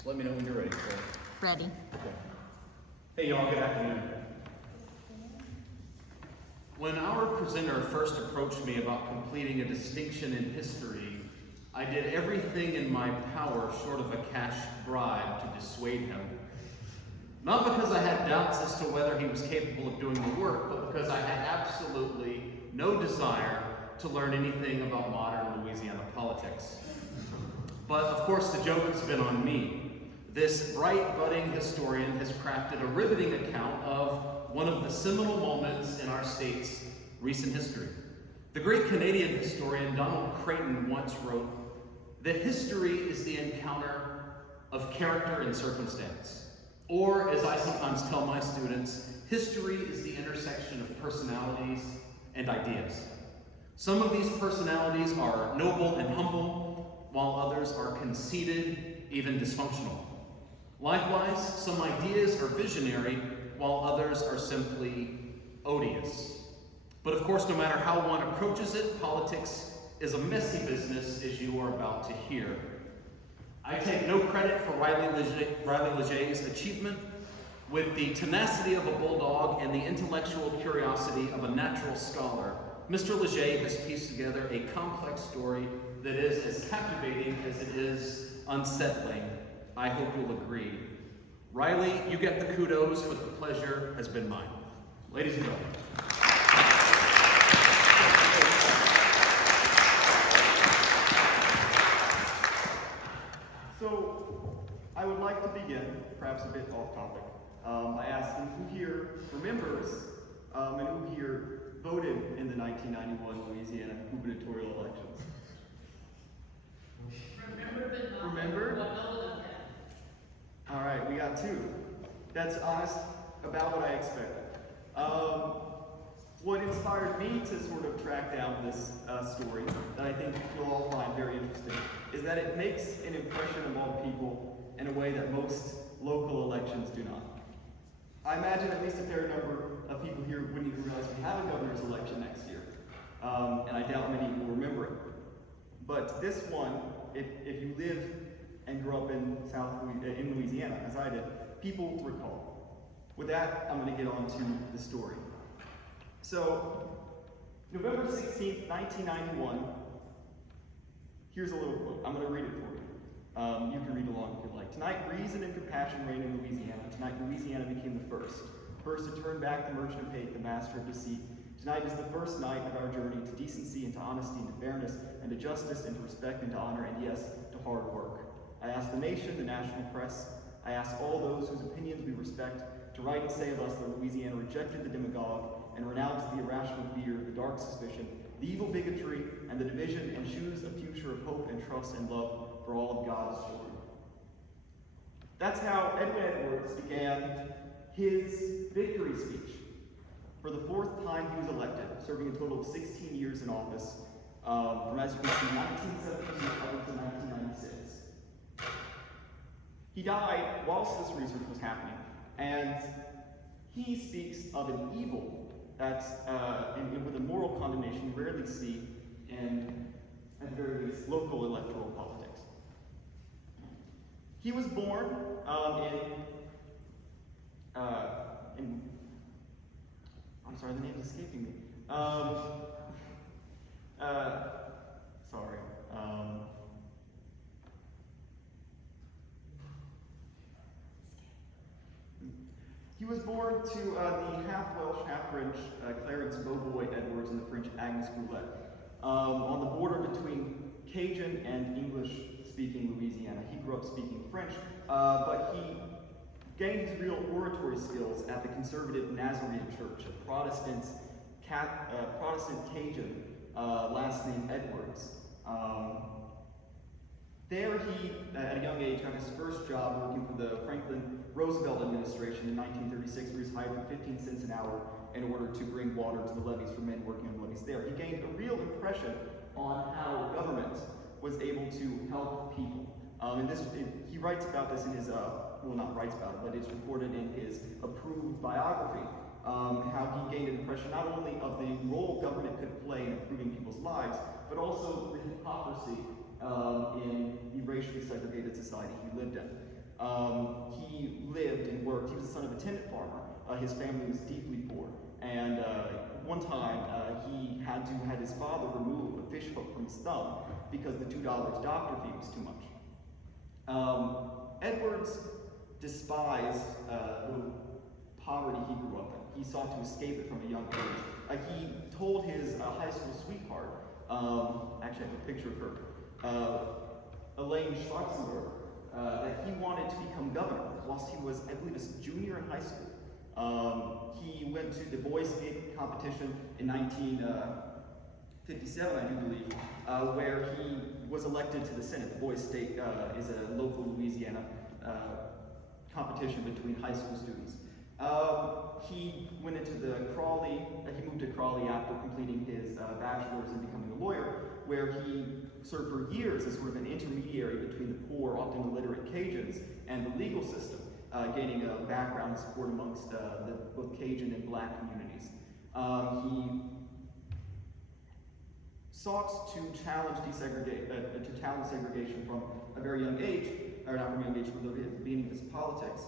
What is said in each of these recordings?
Just let me know when you're ready. Ready. Okay. Hey y'all, good afternoon. When our presenter first approached me about completing a distinction in history, I did everything in my power short of a cash bribe to dissuade him. Not because I had doubts as to whether he was capable of doing the work, but because I had absolutely no desire to learn anything about modern Louisiana politics. But of course the joke has been on me. This bright, budding historian has crafted a riveting account of one of the seminal moments in our state's recent history. The great Canadian historian Donald Creighton once wrote that history is the encounter of character and circumstance. Or, as I sometimes tell my students, history is the intersection of personalities and ideas. Some of these personalities are noble and humble, while others are conceited, even dysfunctional. Likewise, some ideas are visionary, while others are simply odious. But of course, no matter how one approaches it, politics is a messy business, as you are about to hear. I take no credit for Riley Leger's achievement. With the tenacity of a bulldog and the intellectual curiosity of a natural scholar, Mr. Leger has pieced together a complex story that is as captivating as it is unsettling. I hope you'll agree. Riley, you get the kudos, but the pleasure has been mine. Ladies and gentlemen. So, I would like to begin, perhaps a bit off topic, by asking who here remembers and who here voted in the 1991 Louisiana gubernatorial elections? Remember? All right, we got two. That's honest, about what I expected. What inspired me to sort of track down this story, that I think you'll all find very interesting, is that it makes an impression among people in a way that most local elections do not. I imagine at least a fair number of people here wouldn't even realize we have a governor's election next year, and I doubt many will remember it. But this one, if you live and grew up in Louisiana, as I did, people recall. With that, I'm going to get on to the story. So, November 16th, 1991, here's a little quote. I'm going to read it for you. You can read along if you'd like. Tonight, reason and compassion reigned in Louisiana. Tonight, Louisiana became the first to turn back the merchant of hate, the master of deceit. Tonight is the first night of our journey to decency and to honesty and to fairness and to justice and to respect and to honor and, yes, to hard work. I ask the nation, the national press, I ask all those whose opinions we respect to write and say of us that Louisiana rejected the demagogue and renounced the irrational fear, the dark suspicion, the evil bigotry, and the division, and choose a future of hope and trust and love for all of God's children. That's how Edwin Edwards began his victory speech. For the fourth time he was elected, serving a total of 16 years in office, from, as you can see, 1972 up to 1996. He died whilst this research was happening, and he speaks of an evil that, with a moral condemnation you rarely see in, at the very least, local electoral politics. He was born I'm sorry, the name is escaping me. He was born to the half-Welsh, half-French Clarence Beauboy Edwards and the French Agnes Goulet, on the border between Cajun and English-speaking Louisiana. He grew up speaking French, but he gained his real oratory skills at the conservative Nazarene Church, a Protestant Cajun, last name Edwards. There he, at a young age, got his first job working for the Franklin Roosevelt administration in 1936, where he was hired for 15 cents an hour in order to bring water to the levees for men working on levees there. He gained a real impression on how government was able to help people. He writes about this in his, well, not writes about it, but it's recorded in his approved biography, how he gained an impression not only of the role government could play in improving people's lives, but also the hypocrisy in the racially segregated society he lived in. He lived and worked. He was the son of a tenant farmer. His family was deeply poor. And one time, he had to have his father remove a fish hook from his thumb because the $2 doctor fee was too much. Edwards despised the poverty he grew up in. He sought to escape it from a young age. He told his high school sweetheart, actually I have a picture of her, Elaine Schwarzenberg, that he wanted to become governor whilst he was, I believe, a junior in high school. He went to the Boy Scout competition in 1957, I do believe, where he was elected to the Senate. The Boy State is a local Louisiana competition between high school students. He went into he moved to Crawley after completing his bachelor's and becoming a lawyer, where he served for years as sort of an intermediary between the poor, often illiterate Cajuns and the legal system, gaining a background and support amongst both Cajun and black communities. He sought to challenge segregation from a very young age, or not from a young age, from the beginning of his politics.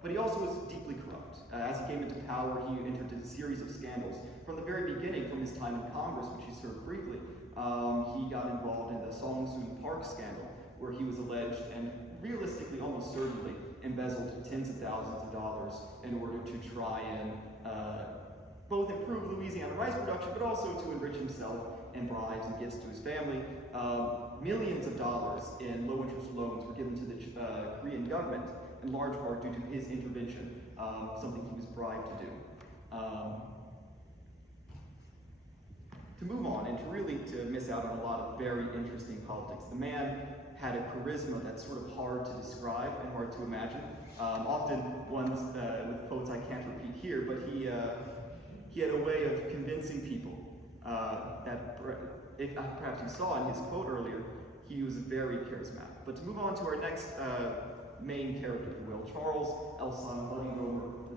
But he also was deeply corrupt. As he came into power, he entered into a series of scandals. From the very beginning, from his time in Congress, which he served briefly, he got involved in the Song Soon Park scandal, where he was alleged, and realistically, almost certainly, embezzled tens of thousands of dollars in order to try and both improve Louisiana rice production, but also to enrich himself and bribes and gifts to his family. Millions of dollars in low-interest loans were given to the Korean government, in large part due to his intervention, something he was bribed to do. To move on, and to really miss out on a lot of very interesting politics. The man had a charisma that's sort of hard to describe and hard to imagine. Often ones with quotes I can't repeat here, but he had a way of convincing people that perhaps you saw in his quote earlier, he was very charismatic. But to move on to our next main character, if you will, Charles Elsson Buddy Romer III,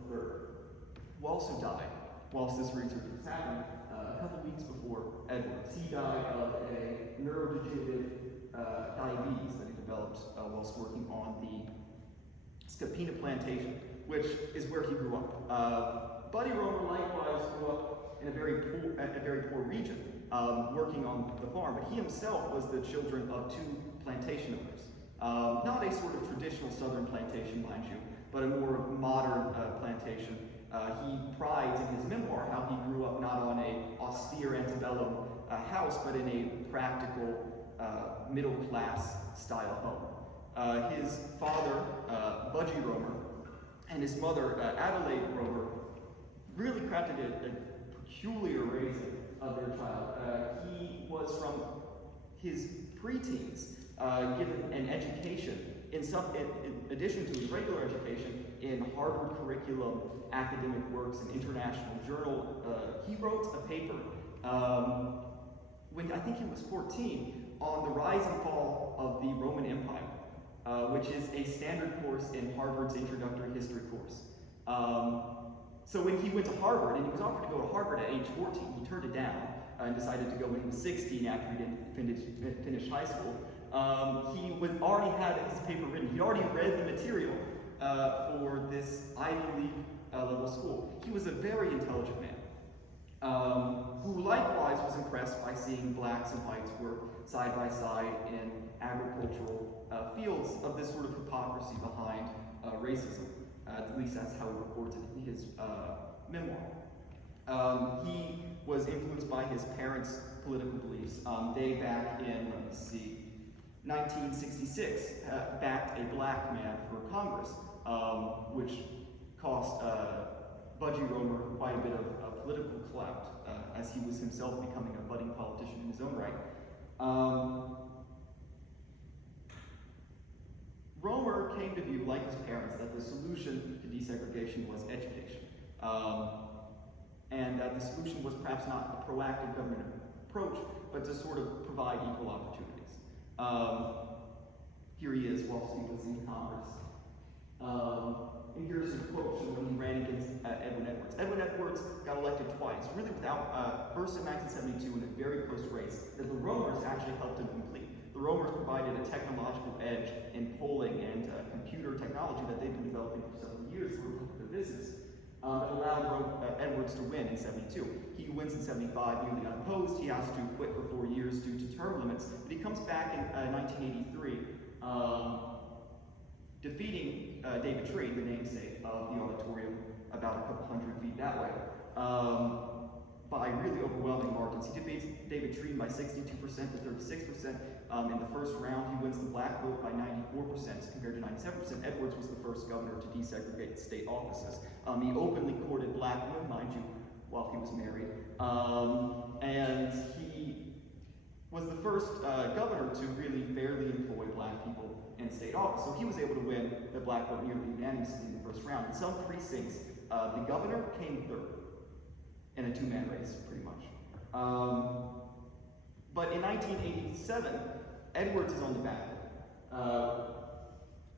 who also died whilst this research was happening a couple weeks before Edwards. He died of a neurodegenerative diabetes that he developed whilst working on the Scapina plantation, which is where he grew up. Buddy Romer likewise grew up in a very poor region, working on the farm, but he himself was the children of two plantation owners. Not a sort of traditional southern plantation, mind you, but a more modern plantation. He prides in his memoir how he grew up not on a austere antebellum house, but in a practical middle-class style home. His father, Budgie Romer, and his mother, Adelaide Romer, really crafted a peculiar raising of their child. He was from his preteens given an education in addition to his regular education in Harvard curriculum, academic works, and international journal. He wrote a paper when I think he was 14 on the rise and fall of the Roman Empire, which is a standard course in Harvard's introductory history course. So when he went to Harvard, and he was offered to go to Harvard at age 14, he turned it down and decided to go when he was 16 after he didn't finish high school. He already had his paper written. He'd already read the material for this Ivy League level school. He was a very intelligent man, who likewise was impressed by seeing blacks and whites work side by side in agricultural fields of this sort of hypocrisy behind racism. At least that's how he reports it in his memoir. He was influenced by his parents' political beliefs. They back in, 1966, backed a black man for Congress, which cost Budgie Romer quite a bit of political clout, as he was himself becoming a budding politician in his own right. Romer came to view, like his parents, that the solution to desegregation was education, and that the solution was perhaps not a proactive government approach, but to sort of provide equal opportunities. Here he is whilst he was in Congress. And here's some quotes from when he ran against Edwin Edwards. Edwin Edwards got elected twice, really without, first in 1972 in a very close race that the Romers actually helped him complete. The Romers provided a technological edge in polling and that they'd been developing for several years through the business that allowed Edwards to win in 72. He wins in 75, nearly unopposed. He has to quit for 4 years due to term limits, but he comes back in 1983, defeating David Tree, the namesake of the auditorium, about a couple hundred feet that way, by really overwhelming margins. He defeats David Tree by 62% to 36%. In the first round, he wins the black vote by 94% compared to 97%. Edwards was the first governor to desegregate state offices. He openly courted black women, mind you, while he was married. And he was the first governor to really fairly employ black people in state office. So he was able to win the black vote nearly unanimously in the first round. In some precincts, the governor came third in a two-man race, pretty much. But in 1987, Edwards is on the ballot.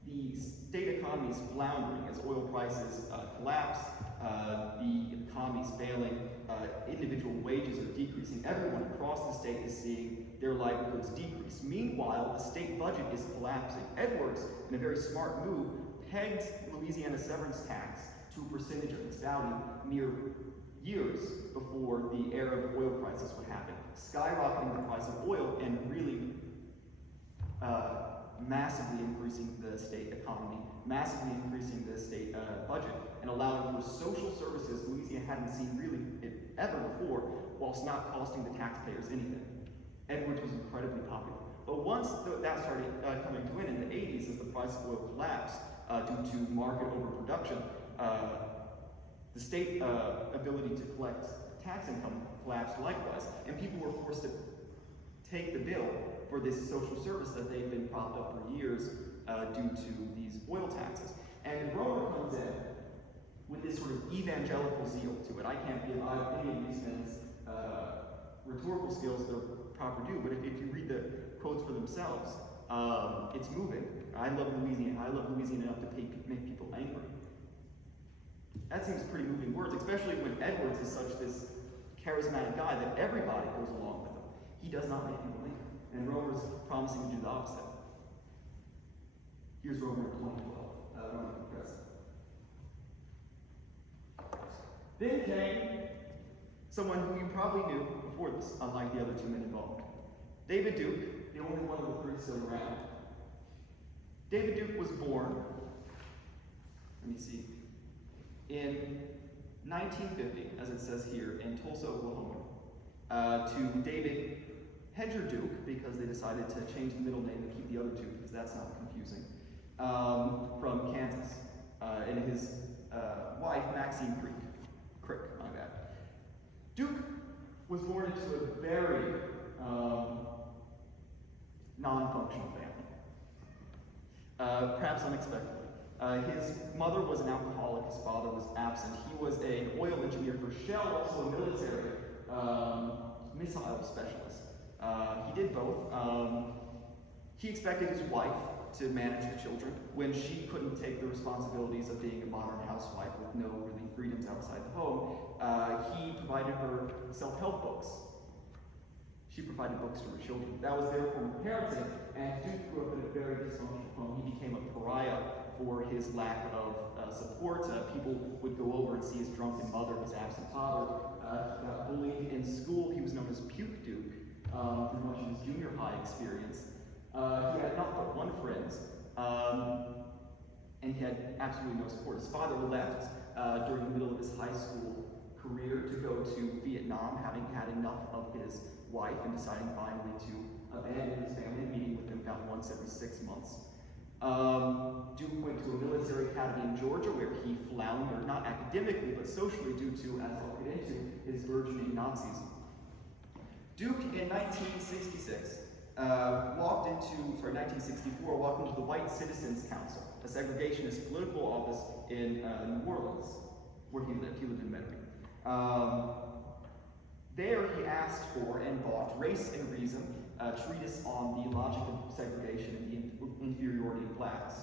The state economy is floundering as oil prices collapse, the economy is failing, individual wages are decreasing. Everyone across the state is seeing their livelihoods decrease. Meanwhile, the state budget is collapsing. Edwards, in a very smart move, pegged Louisiana severance tax to a percentage of its value mere years before the era of oil prices would happen, skyrocketing the price of oil and really massively increasing the state economy, massively increasing the state budget, and allowing for social services Louisiana hadn't seen really ever before, whilst not costing the taxpayers anything. Edwards was incredibly popular. But once that started coming to an end in the 80s, as the price of oil collapsed due to market overproduction, the state ability to collect tax income collapsed likewise, and people were forced to take the bill for this social service that they'd been propped up for years due to these oil taxes. And Romer comes in with this sort of evangelical zeal to it. I can't give any of these men's rhetorical skills their proper due, but if you read the quotes for themselves, it's moving. I love Louisiana. I love Louisiana enough to make people angry. That seems pretty moving words, especially when Edwards is such this charismatic guy that everybody goes along with him. He does not make people angry. And Romer's promising to do the opposite. Here's Romer in 2012, running for president. Then came someone who you probably knew before this, unlike the other two men involved. David Duke, the only one of the three still around. David Duke was born, let me see, in 1950, as it says here, in Tulsa, Oklahoma, to David Hedger Duke, because they decided to change the middle name and keep the other two, because that's not confusing, from Kansas, and his wife, Maxine Crick, my bad. Duke was born into a very non-functional family, perhaps unexpectedly. His mother was an alcoholic, his father was absent. He was an oil engineer for Shell, also a military missile specialist. He did both. He expected his wife to manage the children when she couldn't take the responsibilities of being a modern housewife with no really freedoms outside the home. He provided her self-help books. She provided books to her children. That was their form of parenting, and Duke grew up in a very dysfunctional home. He became a pariah for his lack of support. People would go over and see his drunken mother, his absent father. He got bullied in school. He was known as Puke Duke through much of his junior high experience. He had not but one friend, and he had absolutely no support. His father left during the middle of his high school career to go to Vietnam, having had enough of his wife and deciding finally to abandon his family, meeting with them about once every 6 months. Duke went to a military academy in Georgia where he floundered, not academically, but socially due to, as I'll get into, his burgeoning Nazism. Duke, in 1964, walked into the White Citizens Council, a segregationist political office in New Orleans, where he lived. He lived in Metairie. There he asked for and bought Race and Reason, a treatise on the logic of segregation and the inferiority of blacks.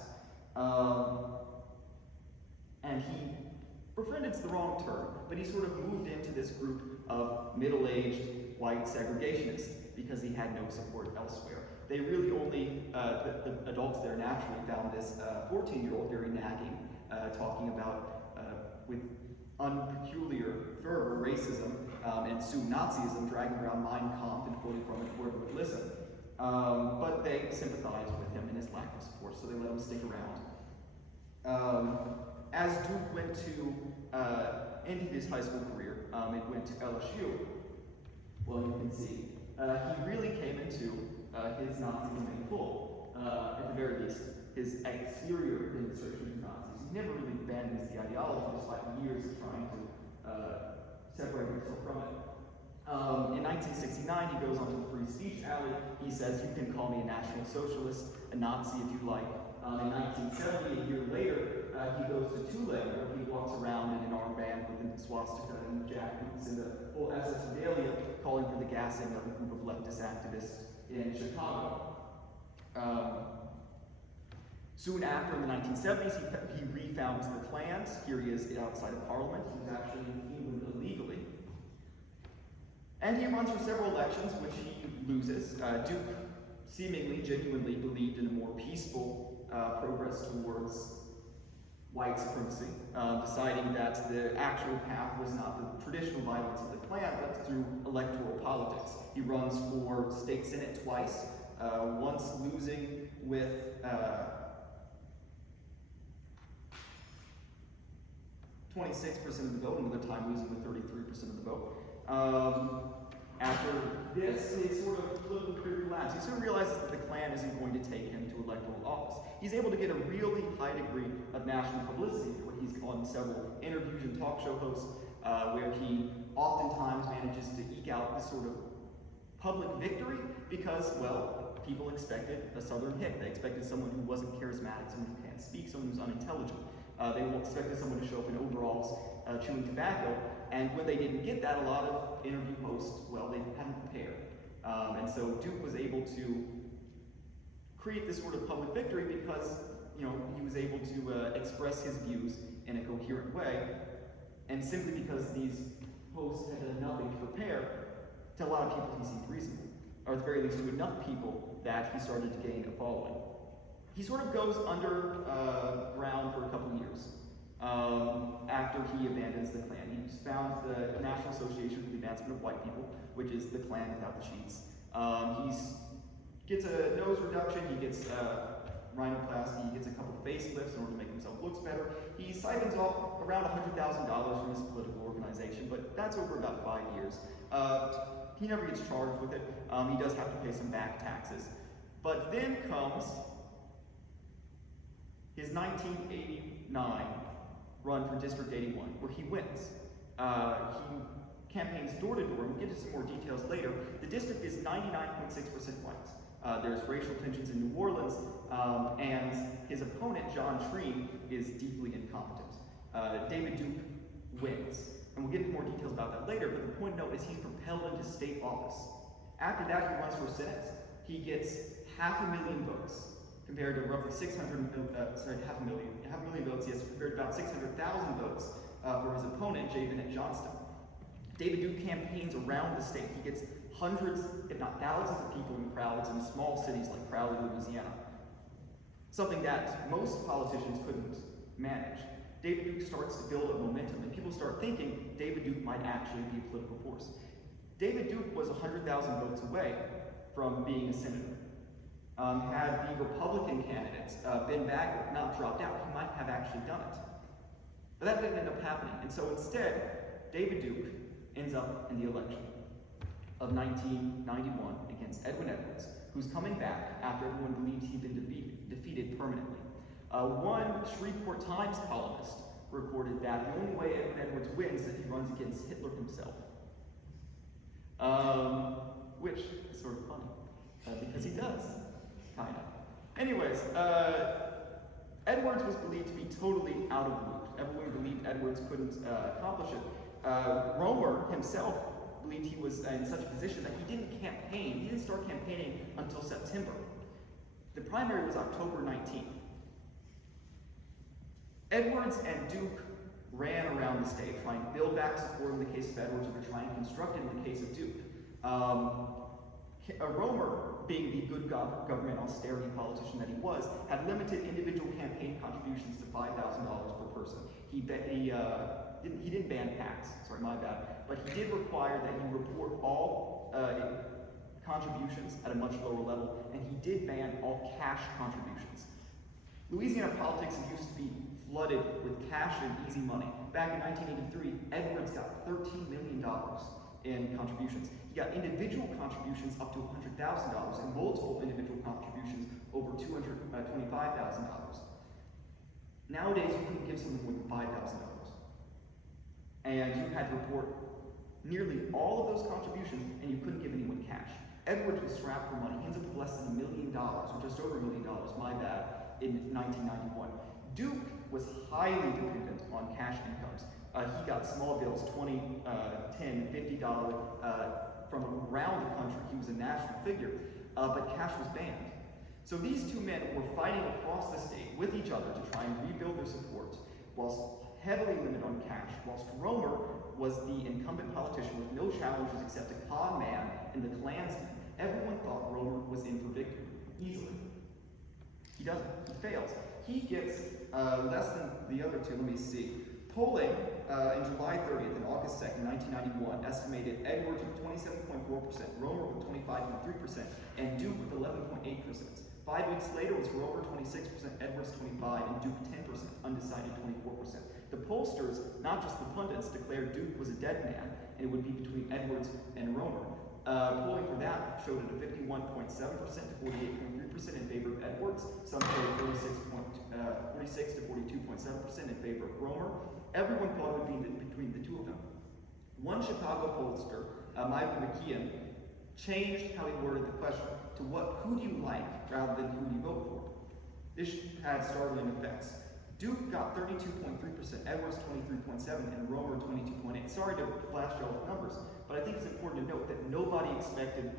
And he befriended's the wrong term, but he sort of moved into this group of middle-aged white segregationists because he had no support elsewhere. they really only, the adults there naturally found this 14-year-old very nagging, talking about, with unpeculiar fervor, racism, and soon Nazism, dragging around Mein Kampf and quoting from it whoever would listen. But they sympathized with him and his lack of support, so they let him stick around. As Duke went to end his high school career and went to LSU, well, you can see, he really came into his Nazism in full, at the very least. His exterior insertion of Nazis. He's never really abandoned the ideology despite years of trying to separate himself from it. In 1969, he goes onto the Free Speech Alley. He says, "You can call me a National Socialist, a Nazi if you like." In 1970, a year later, he goes to Tulane, where he walks around in an armband with a swastika and jackets and a full SS regalia, calling for the gassing of a group of leftist activists in Chicago. Soon after, in the 1970s, he refounds the Klan. Here he is outside of Parliament. He was actually in England illegally. And he runs for several elections, which he loses. Duke seemingly, genuinely believed in a more peaceful progress towards white supremacy, deciding that the actual path was not the traditional violence of the Klan, but through electoral politics. He runs for state senate twice, once losing with 26% of the vote, another time losing with 33% of the vote. After this, his sort of political career collapses. He sort of realizes that the Klan isn't going to take him to electoral office. He's able to get a really high degree of national publicity, where he's on several interviews and talk show hosts, where he oftentimes manages to eke out this sort of public victory because, well, people expected a Southern hick. They expected someone who wasn't charismatic, someone who can't speak, someone who's unintelligent. They expected someone to show up in overalls chewing tobacco, and when they didn't get that, a lot of interview hosts, well, they hadn't prepared. And so Duke was able to create this sort of public victory because, you know, he was able to express his views in a coherent way, and simply because these hosts had done nothing to prepare, to a lot of people he seemed reasonable, or at the very least to enough people that he started to gain a following. He sort of goes underground for a couple years after he abandons the Klan. He founds the National Association for the Advancement of White People, which is the Klan without the sheets. He gets a nose reduction, he gets rhinoplasty, he gets a couple facelifts in order to make himself look better. He siphons off around $100,000 from his political organization, but that's over about 5 years. He never gets charged with it. He does have to pay some back taxes. But then comes his 1989 run for District 81, where he wins. He campaigns door to door, and we'll get into some more details later. The district is 99.6% white. There's racial tensions in New Orleans, and his opponent, John Treen, is deeply incompetent. David Duke wins, and we'll get into more details about that later, but the point to note is he's propelled into state office. After that, he runs for Senate. He gets 500,000 votes, compared to roughly 500,000 votes, yes, compared to about 600,000 votes for his opponent, J. Bennett Johnston. David Duke campaigns around the state. He gets hundreds, if not thousands of people in crowds in small cities like Crowley, Louisiana. Something that most politicians couldn't manage. David Duke starts to build up momentum, and people start thinking David Duke might actually be a political force. David Duke was 100,000 votes away from being a senator. Had the Republican candidates been back, not dropped out, he might have actually done it. But that didn't end up happening, and so instead, David Duke ends up in the election of 1991 against Edwin Edwards, who's coming back after everyone believed he'd been defeated permanently. One Shreveport Times columnist reported that the only way Edwin Edwards wins is if he runs against Hitler himself. Which is sort of funny, because he does, kind of. Anyways, Edwards was believed to be totally out of the loop. Everyone believed Edwards couldn't accomplish it. Romer himself believed he was in such a position that he didn't campaign. He didn't start campaigning until September. The primary was October 19th. Edwards and Duke ran around the state, trying to build back support in the case of Edwards, or to try and construct it in the case of Duke. Romer being the good government austerity politician that he was, had limited individual campaign contributions to $5,000 per person. He didn't ban PACs, sorry, my bad, but he did require that you report all contributions at a much lower level, and he did ban all cash contributions. Louisiana politics used to be flooded with cash and easy money. Back in 1983, Edwards got $13 million in contributions. He got individual contributions up to $100,000 and multiple individual contributions over $225,000. Nowadays, you couldn't give someone more than $5,000. And you had to report nearly all of those contributions, and you couldn't give anyone cash. Edwards was strapped for money. He ends up with less than $1 million, or just over $1 million, my bad, in 1991. Duke was highly dependent on cash incomes. He got small bills, $20, $10, $50 from around the country. He was a national figure, but cash was banned. So these two men were fighting across the state with each other to try and rebuild their support, whilst heavily limited on cash, whilst Romer was the incumbent politician with no challenges except a con man and the Klansman. Everyone thought Romer was in for victory, easily. He doesn't. He fails. He gets less than the other two. Let me see. Polling in July 30th and August 2nd, 1991, estimated Edwards with 27.4%, Romer with 25.3%, and Duke with 11.8%. 5 weeks later was Romer 26%, Edwards 25%, and Duke 10%, undecided 24%. The pollsters, not just the pundits, declared Duke was a dead man, and it would be between Edwards and Romer. Polling for that showed it a 51.7% to 48.3% in favor of Edwards. Some showed 46 to 42.7% in favor of Romer. Everyone thought it would be between the two of them. One Chicago pollster, Michael McKeon, changed how he worded the question to who do you like rather than who do you vote for. This had startling effects. Duke got 32.3%, Edwards 23.7%, and Romer 22.8%. Sorry to flash you all with numbers, but I think it's important to note that nobody expected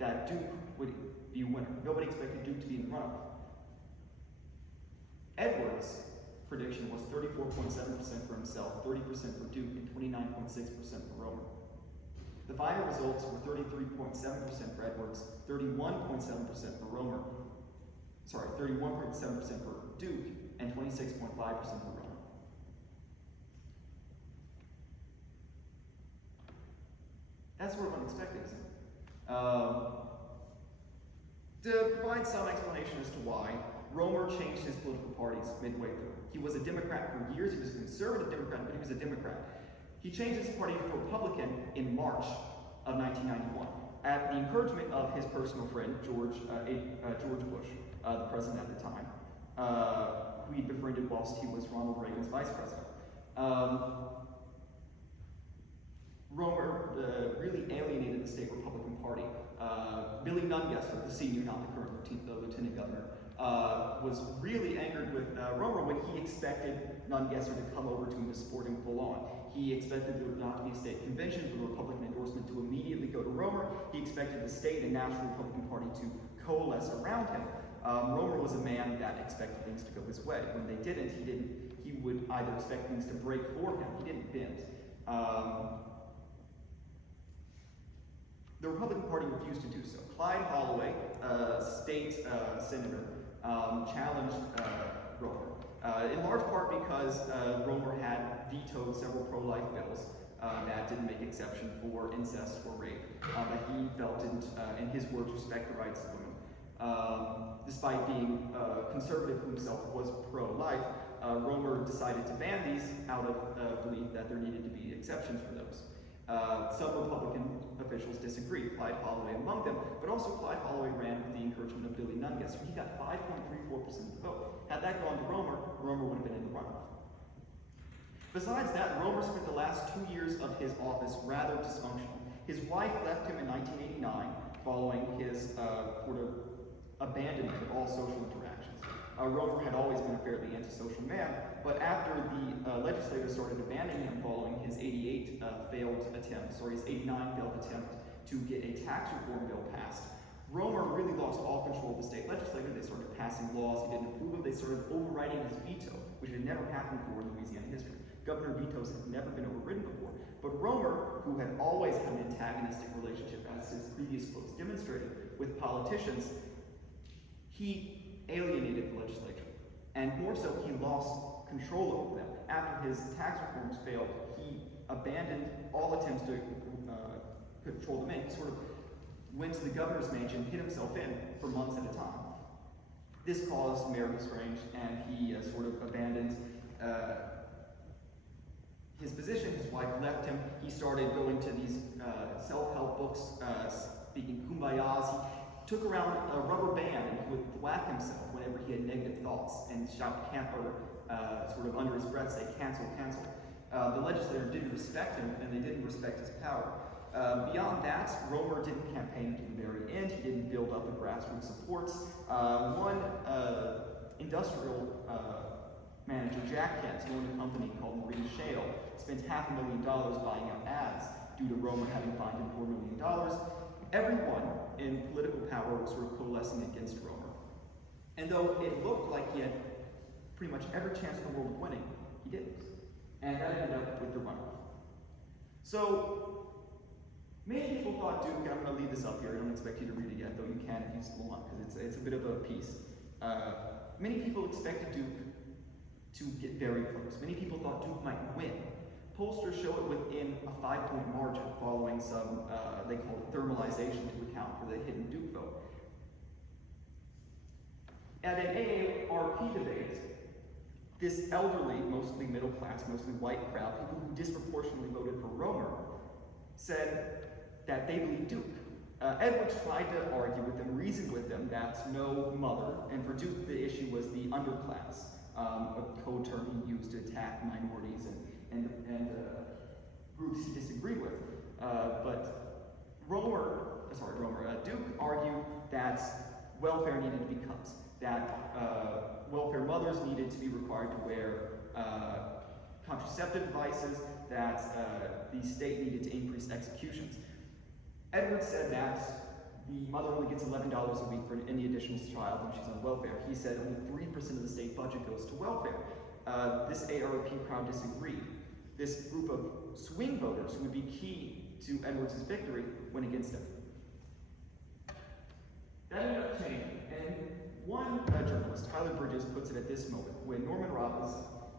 that Duke would be a winner. Nobody expected Duke to be in the runoff. Edwards' prediction was 34.7% for himself, 30% for Duke, and 29.6% for Romer. The final results were 33.7% for Edwards, 31.7% for Romer, 31.7% for Duke, and 26.5% for Romer. That's sort of unexpected, isn't it? To provide some explanation as to why, Romer changed his political parties midway through. He was a Democrat for years. He was a conservative Democrat, but he was a Democrat. He changed his party to Republican in March of 1991 at the encouragement of his personal friend, George Bush, the president at the time, who he befriended whilst he was Ronald Reagan's vice president. Romer really alienated the state Republican Party. Billy Nungesser, the senior, not the current lieutenant governor, was really angered with Romer when he expected Nungesser to come over to him to support him full on. He expected there not to be a state convention for the Republican endorsement to immediately go to Romer. He expected the state and national Republican Party to coalesce around him. Romer was a man that expected things to go his way. When they didn't, he would either expect things to break for him. He didn't bend. The Republican Party refused to do so. Clyde Holloway, state senator, challenged Romer, in large part because Romer had vetoed several pro-life bills that didn't make exception for incest or rape, that he felt didn't, in his words, respect the rights of women. Despite being conservative himself, was pro-life, Romer decided to ban these out of belief that there needed to be exceptions for those. Some Republican officials disagreed, Clyde Holloway among them, but also Clyde Holloway ran with the encouragement of Billy Nungesser. He got 5.34% of the vote. Had that gone to Romer, Romer would have been in the runoff. Besides that, Romer spent the last 2 years of his office rather dysfunctional. His wife left him in 1989 following his sort of abandonment of all social interactions. Romer had always been a fairly antisocial man, but after the legislators started abandoning him following his 89 failed attempt to get a tax reform bill passed, Romer really lost all control of the state legislature. They started passing laws he didn't approve of. They started overriding his veto, which had never happened before in Louisiana history. Governor vetoes had never been overridden before. But Romer, who had always had an antagonistic relationship, as his previous books demonstrated, with politicians, he alienated the legislature. And more so, he lost control over them. After his tax reforms failed, he abandoned all attempts to control them in. He sort of went to the governor's mansion, hid himself in for months at a time. This caused Mayor Lestrange, and he sort of abandoned his position. His wife left him. He started going to these self-help books, speaking kumbayas. He took around a rubber band and he would whack himself whenever he had negative thoughts and shout sort of under his breath, say, cancel, cancel. The legislature didn't respect him, and they didn't respect his power. Beyond that, Romer didn't campaign to the very end. He didn't build up the grassroots supports. One industrial manager, Jack Kent, who owned a company called Marine Shale, spent $500,000 buying out ads due to Romer having fined him $4 million. Everyone in political power was sort of coalescing against Romer. And though it looked like he had pretty much every chance in the world of winning, he didn't. And that ended up with the runoff. So, many people thought Duke, and I'm going to leave this up here, I don't expect you to read it yet, though you can if you still want, because it's a bit of a piece. Many people expected Duke to get very close. Many people thought Duke might win. Pollsters show it within a 5-point margin, following some, they call it thermalization to account for the hidden Duke vote. At an AARP debate, this elderly, mostly middle class, mostly white crowd, people who disproportionately voted for Romer, said that they believed Duke. Edwards tried to argue with them, reason with them that no mother, and for Duke the issue was the underclass, a code term he used to attack minorities and groups he disagreed with. But Duke argued that welfare needed to be cut, that welfare mothers needed to be required to wear contraceptive devices, that the state needed to increase executions. Edwards said that the mother only gets $11 a week for any additional child when she's on welfare. He said only 3% of the state budget goes to welfare. This AARP crowd disagreed. This group of swing voters who would be key to Edwards' victory went against him. That ended up changing, and one journalist, Tyler Bridges, puts it at this moment, when Norman Robbins,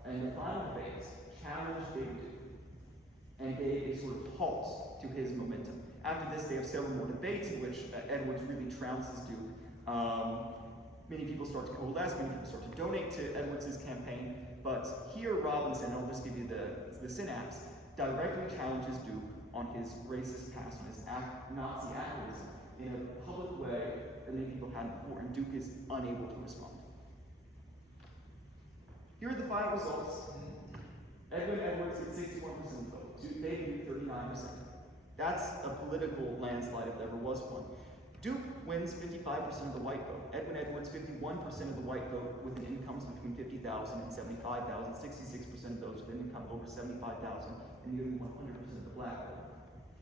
in the final debates, challenged David Duke and gave a sort of halt to his momentum. After this, they have several more debates in which Edwards really trounces Duke. Many people start to coalesce, many people start to donate to Edwards' campaign, but here Robinson, I'll just give you the synapse, directly challenges Duke on his racist past, on his Nazi activism, in a public way that many people hadn't before, and Duke is unable to respond. Here are the final results. Edwin Edwards gets 61% of the vote. Duke Bailey, 39%. That's a political landslide if there ever was one. Duke wins 55% of the white vote. Edwin Edwards, 51% of the white vote with incomes between $50,000 and $75,000, 66% of those with an income over $75,000, and nearly 100% of the black vote.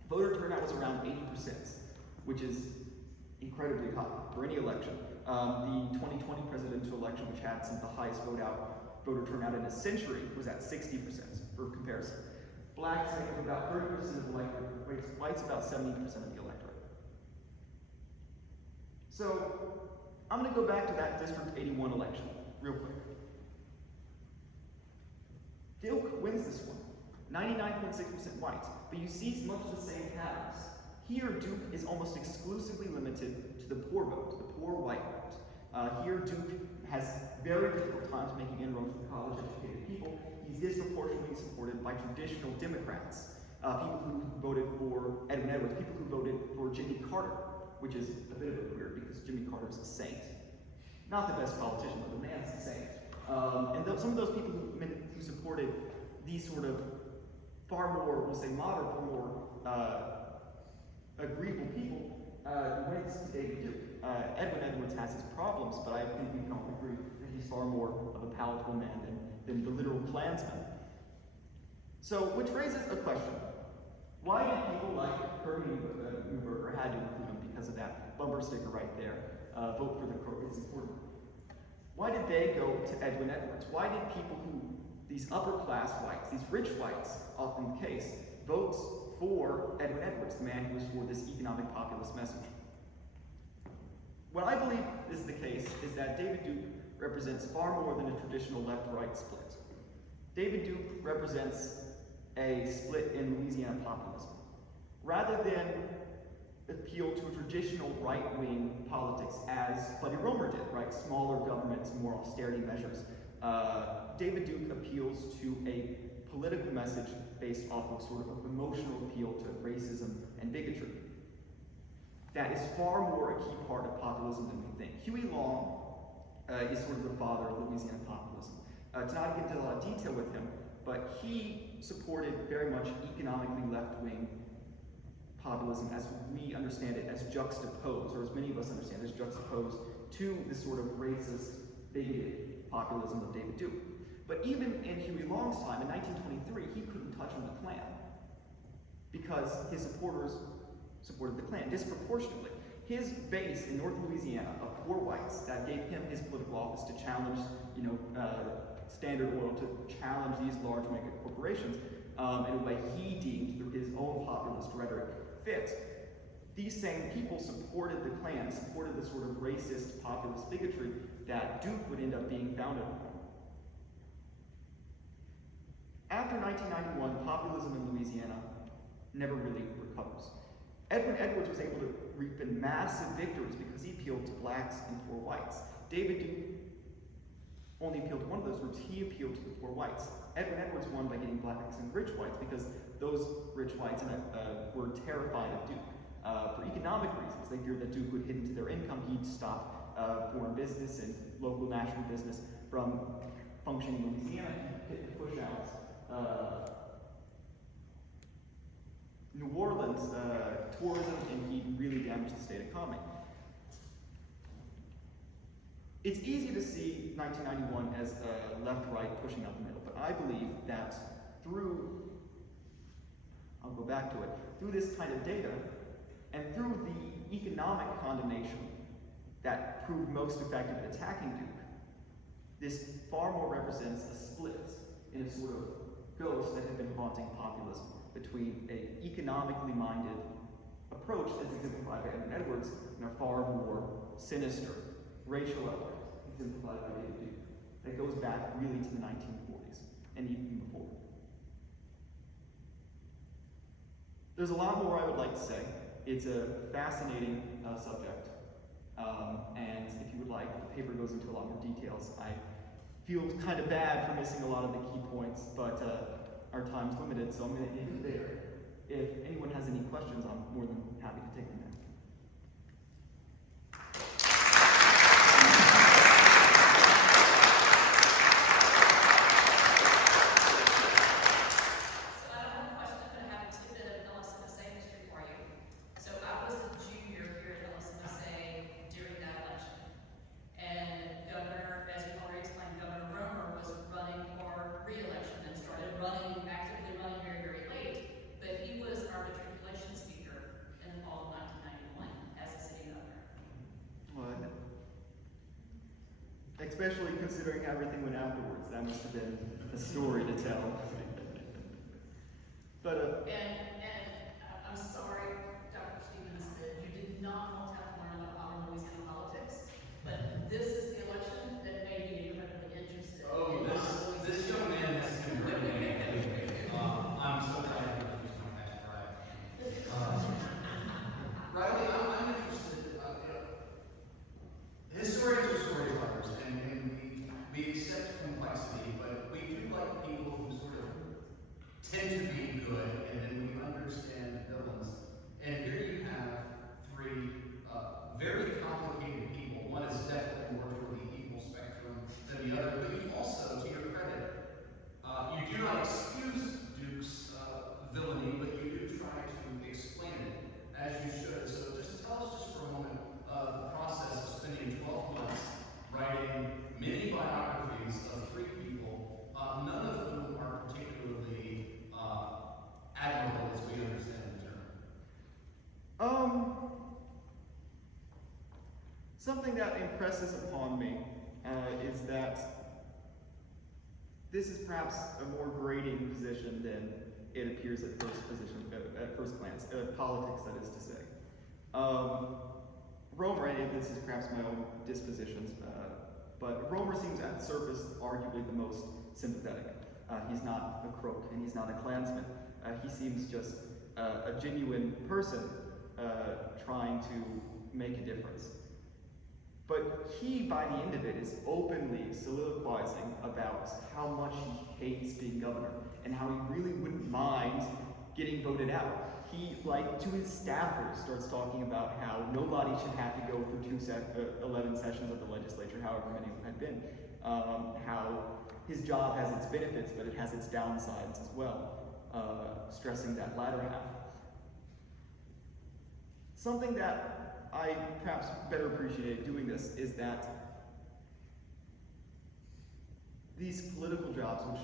Voter turnout was around 80%, which is incredibly high for any election. The 2020 presidential election, which had some of the highest voter turnout in a century, was at 60% for comparison. Blacks make up about 30% of the electorate, whites about 70% of the electorate. So, I'm going to go back to that District 81 election real quick. Duke wins this one, 99.6% white, but you see much of the same patterns. Here, Duke is almost exclusively limited to the poor vote, the poor white vote. Here, Duke has very difficult times making inroads with college-educated people. He's disproportionately supported by traditional Democrats, people who voted for Edwin Edwards, people who voted for Jimmy Carter, which is a bit of a weird because Jimmy Carter's a saint. Not the best politician, but the man's a saint. And some of those people who supported these sort of far more, we'll say moderate, far more agreeable people went to David Duke. Edwin Edwards has his problems, but I think we can all agree that he's far more of a palatable man than the literal Klansman. So, which raises a question. Why did people like Herman Neuberger, had to include him because of that bumper sticker right there, vote for the crook? It's important. Why did they go to Edwin Edwards? Why did people who these upper class whites, these rich whites, often the case, votes for Edwin Edwards, the man who was for this economic populist message. What I believe is the case is that David Duke represents far more than a traditional left-right split. David Duke represents a split in Louisiana populism. Rather than appeal to a traditional right-wing politics as Buddy Roemer did, right? Smaller governments, more austerity measures. David Duke appeals to a political message based off of sort of an emotional appeal to racism and bigotry. That is far more a key part of populism than we think. Huey Long is sort of the father of Louisiana populism. To not get into a lot of detail with him, but he supported very much economically left-wing populism as we understand it, as juxtaposed, or as many of us understand, as juxtaposed to this sort of racist, bigoted populism of David Duke. But even in Huey Long's time, in 1923, he couldn't touch on the Klan because his supporters supported the Klan disproportionately. His base in North Louisiana of poor whites that gave him his political office to challenge, Standard Oil, to challenge these large mega corporations in a way he deemed through his own populist rhetoric fit. These same people supported the Klan, supported the sort of racist populist bigotry that Duke would end up being founded on. After 1991, populism in Louisiana never really recovers. Edwin Edwards was able to reap in massive victories because he appealed to blacks and poor whites. David Duke only appealed to one of those groups. He appealed to the poor whites. Edwin Edwards won by getting blacks and rich whites because those rich whites were terrified of Duke. For economic reasons, they feared that Duke would hit into their income. He'd stop foreign business and local national business from functioning in Louisiana and push out New Orleans tourism, and he really damaged the state economy. It's easy to see 1991 as left-right pushing out the middle, but I believe that I'll go back to it, through this kind of data, and through the economic condemnation that proved most effective at attacking Duke, this far more represents a split in a sort of ghost that had been haunting populism between an economically minded approach as exemplified by Edwin Edwards and a far more sinister racial effort exemplified by David Duke that goes back really to the 1940s and even before. There's a lot more I would like to say. It's a fascinating subject, and if you would like, the paper goes into a lot more details. I feel kind of bad for missing a lot of the key points, but our time's limited, so I'm going to end it there. If anyone has any questions, I'm more than happy to take them now. So I don't have a question, but I have a tidbit of LSMSA history for you. So I was a junior here at LSMSA during that election. And Governor, as you already explained, Governor Roemer was running for re-election and started actively running very, very late. But he was our matriculation speaker in the fall of 1991 as a city governor. Well, especially considering everything went afterwards, that must have been a story to tell. But I'm sorry, Dr. Stevens, that you did not want to have to learn about modern Louisiana politics, but this is the election that made me incredibly interested. Oh, this young man has been great. I'm so glad that he's my past Riley. Riley, I'm interested. Historians are storytellers, and we accept complexity, but we do like people who sort of tend to be good, and then we understand villains. And here you have three very complicated people. One is definitely more toward the equal spectrum than the other, but you also, to your credit, you do not excuse Duke's villainy, but you do try to explain it as you should. So just tell us just for a moment the process of spending 12 months writing many biographies of three people, none of whom are particularly admirable as we understand the term. Something that impresses upon me is that this is perhaps a more grading position than it appears at first glance, politics, that is to say. Romer, and this is perhaps my own dispositions, but Romer seems at surface arguably the most sympathetic. He's not a crook and he's not a Klansman. He seems just a genuine person trying to make a difference. But he, by the end of it, is openly soliloquizing about how much he hates being governor and how he really wouldn't mind getting voted out. He, like, to his staffers, starts talking about how nobody should have to go through 11 sessions of the legislature, however many had been. How his job has its benefits, but it has its downsides as well, stressing that latter half. Something that I perhaps better appreciate doing this is that these political jobs, which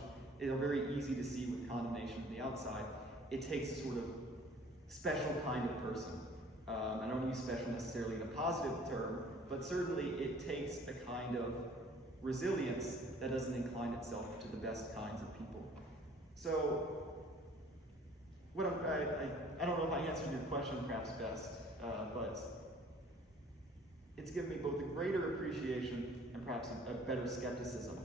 are very easy to see with condemnation from the outside, it takes a sort of special kind of person. I don't use special necessarily in a positive term, but certainly it takes a kind of resilience that doesn't incline itself to the best kinds of people. So, I don't know if I answered your question perhaps best, but it's given me both a greater appreciation and perhaps a better skepticism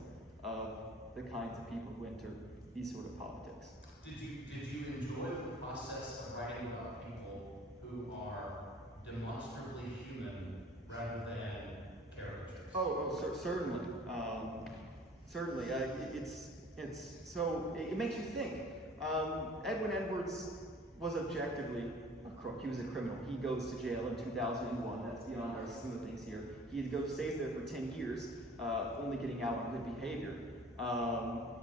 of the kinds of people who enter these sort of politics. Did you enjoy the process of writing about people who are demonstrably human rather than caricatures? Certainly. Certainly. It makes you think. Edwin Edwards was objectively a crook. He was a criminal. He goes to jail in 2001. That's beyond our scheme of things here. He stays there for 10 years, only getting out on good behavior.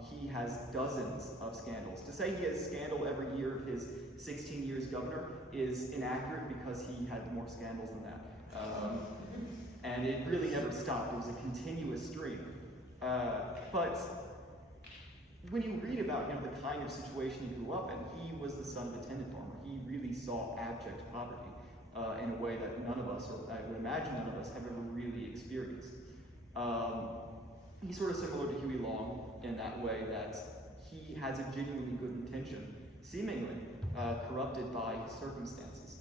He has dozens of scandals. To say he has scandal every year of his 16 years governor is inaccurate because he had more scandals than that. And it really never stopped. It was a continuous stream. But when you read about him, the kind of situation he grew up in, he was the son of a tenant farmer. He really saw abject poverty in a way that none of us, or I would imagine none of us, have ever really experienced. He's sort of similar to Huey Long in that way that he has a genuinely good intention, seemingly corrupted by his circumstances.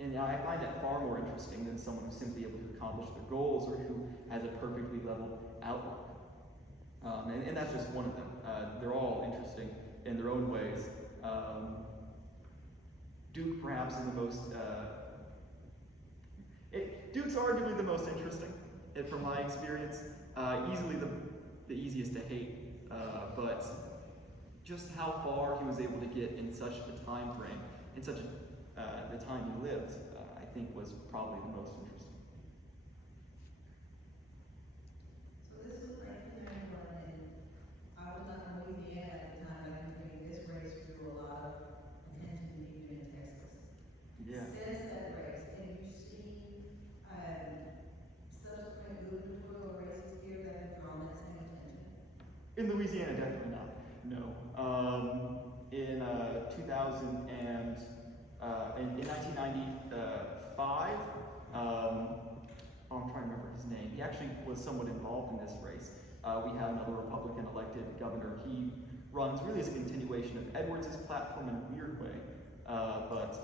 And I find that far more interesting than someone who's simply able to accomplish their goals or who has a perfectly level outlook. And that's just one of them. They're all interesting in their own ways. Duke perhaps is the most, Duke's arguably the most interesting, from my experience. Easily the easiest to hate, but just how far he was able to get in such a time frame, in such the time he lived, I think was probably the most interesting. So this was 1991, and I was not in Louisiana at the time, but I'm thinking this race drew a lot of attention to even in Texas. Yeah. Since that race, can you see subsequent gubernatorial races here that have drawn that same attention? In Louisiana, definitely not. No. In 2000 and in 1995, I'm trying to remember his name. He actually was somewhat involved in this race. We have another Republican elected governor. He runs really as a continuation of Edwards' platform in a weird way, but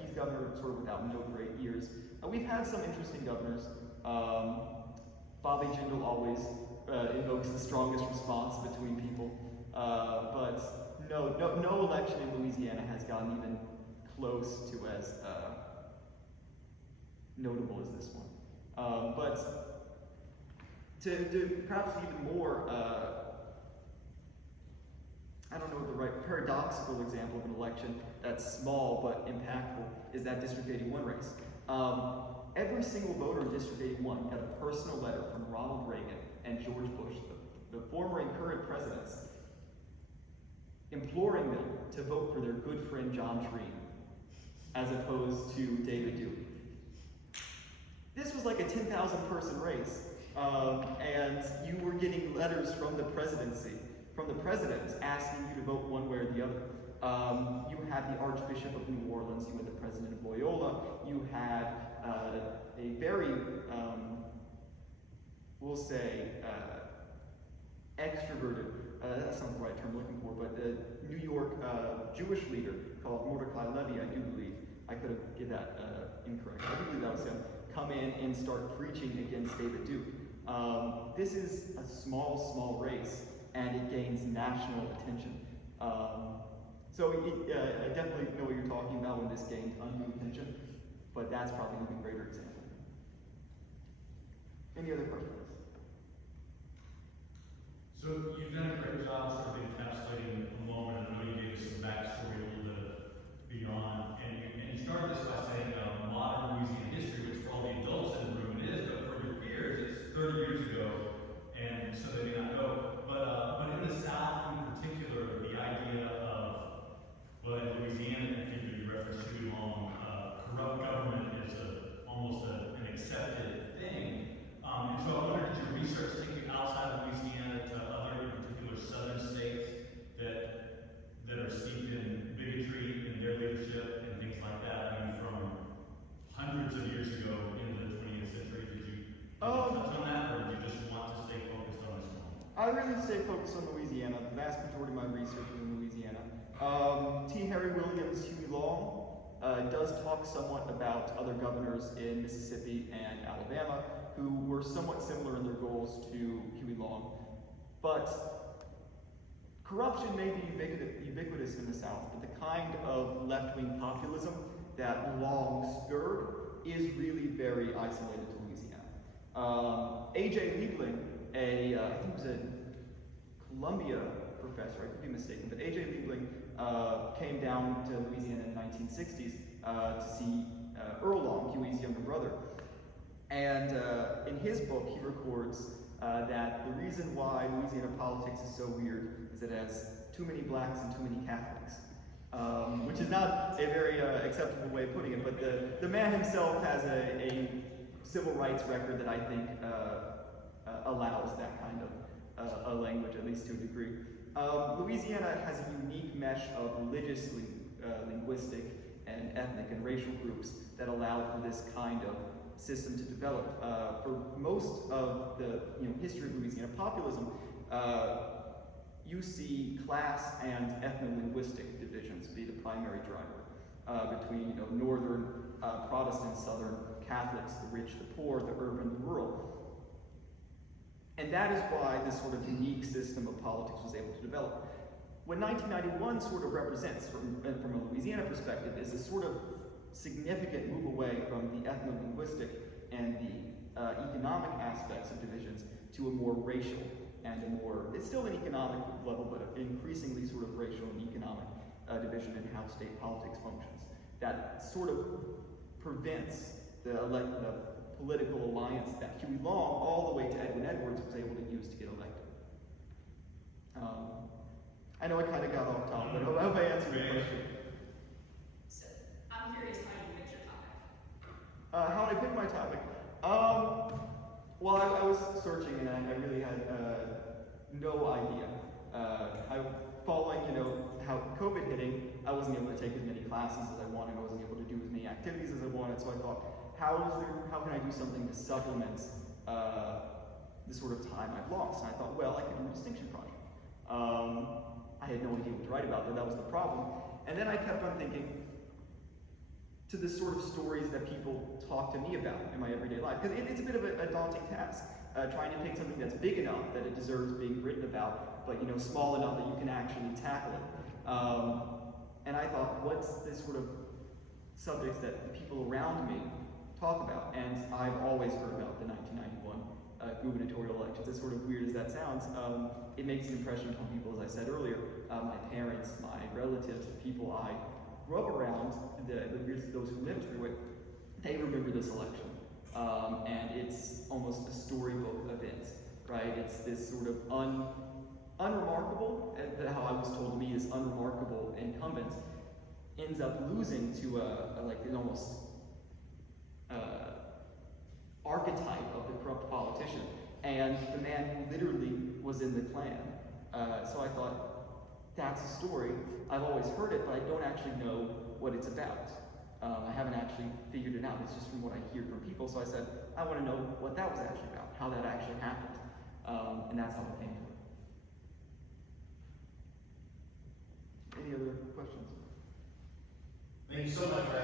he's governor sort of without no great years. We've had some interesting governors. Bobby Jindal always invokes the strongest response between people, but no election in Louisiana has gotten even close to as notable as this one. But to perhaps even more, I don't know the right paradoxical example of an election that's small but impactful is that District 81 race. Every single voter in District 81 got a personal letter from Ronald Reagan and George Bush, the former and current presidents, imploring them to vote for their good friend John Treen, as opposed to David Duke. This was like a 10,000 person race, and you were getting letters from the presidency, from the president, asking you to vote one way or the other. You had the Archbishop of New Orleans, you had the president of Loyola, you had a very, we'll say, extroverted, that's not the right term I'm looking for, but a New York Jewish leader called Mordecai Levy, I do believe. I could have given that incorrect. I believe that was him. Come in and start preaching against David Duke. This is a small race, and it gains national attention. So I definitely know what you're talking about when this gained undue attention, but that's probably an even greater example. Any other questions? So you've done a great job sort of encapsulating a moment. I know you gave us some backstory a little bit beyond, and you started this by saying modern Louisiana history, which for all the adults in the room it is, but for your peers it's 30 years ago, and so they may not know. But in the South in particular, the idea of, well, in Louisiana in particular, you referenced too long, corrupt government is almost an accepted thing. And so I wondered, did your research take you outside of Louisiana to other, in particular, southern states that are steeped in bigotry in their leadership and things like that? I mean, from hundreds of years ago in the 20th century, did you touch on that, or did you just want to stay focused on this moment? I really stay focused on Louisiana. The vast majority of my research is in Louisiana. T. Harry Williams, Huey Long, does talk somewhat about other governors in Mississippi and Alabama who were somewhat similar in their goals to Huey Long. But corruption may be ubiquitous in the South, but the kind of left-wing populism that Long stirred is really very isolated to Louisiana. A.J. Liebling, I think he was a Columbia professor, I could be mistaken, but A.J. Liebling came down to Louisiana in the 1960s to see Earl Long, Huey's younger brother. And in his book, he records that the reason why Louisiana politics is so weird is it has too many blacks and too many Catholics. Which is not a very acceptable way of putting it, but the man himself has a civil rights record that I think allows that kind of a language, at least to a degree. Louisiana has a unique mesh of religious, linguistic, and ethnic and racial groups that allow for this kind of system to develop. For most of the history of Louisiana populism, you see class and ethno-linguistic divisions be the primary driver between northern Protestants, southern Catholics, the rich, the poor, the urban, the rural. And that is why this sort of unique system of politics was able to develop. What 1991 sort of represents, from a Louisiana perspective, is a sort of significant move away from the ethno-linguistic and the economic aspects of divisions to a more racial and it's still an economic level, but an increasingly sort of racial and economic division in how state politics functions. That sort of prevents the political alliance that Huey Long, all the way to Edwin Edwards, was able to use to get elected. I know I kind of got off topic, but I hope I answered your question. So, I'm curious how you picked your topic. How did I pick my topic? Well, I was searching and I really had no idea. Following, how COVID hitting, I wasn't able to take as many classes as I wanted. I wasn't able to do as many activities as I wanted. So I thought, how can I do something to supplement the sort of time I've lost? And I thought, well, I could do a distinction project. I had no idea what to write about there. That was the problem. And then I kept on thinking to the sort of stories that people talk to me about in my everyday life. Because it's a bit of a daunting task, trying to pick something that's big enough that it deserves being written about, but small enough that you can actually tackle it. And I thought, what's this sort of subjects that the people around me talk about? And I've always heard about the 1991 gubernatorial elections. As sort of weird as that sounds, it makes an impression upon people, as I said earlier. My parents, my relatives, the people I grew up around, those who lived through it, they remember this election. And it's almost a storybook event, right? It's this sort of unremarkable, how I was told to me, this unremarkable incumbent ends up losing to an almost archetype of the corrupt politician, and the man who literally was in the Klan. So I thought, that's a story. I've always heard it, but I don't actually know what it's about. I haven't actually figured it out. It's just from what I hear from people. So I said, I want to know what that was actually about, how that actually happened. And that's how I came to it. questions? Thank you so much for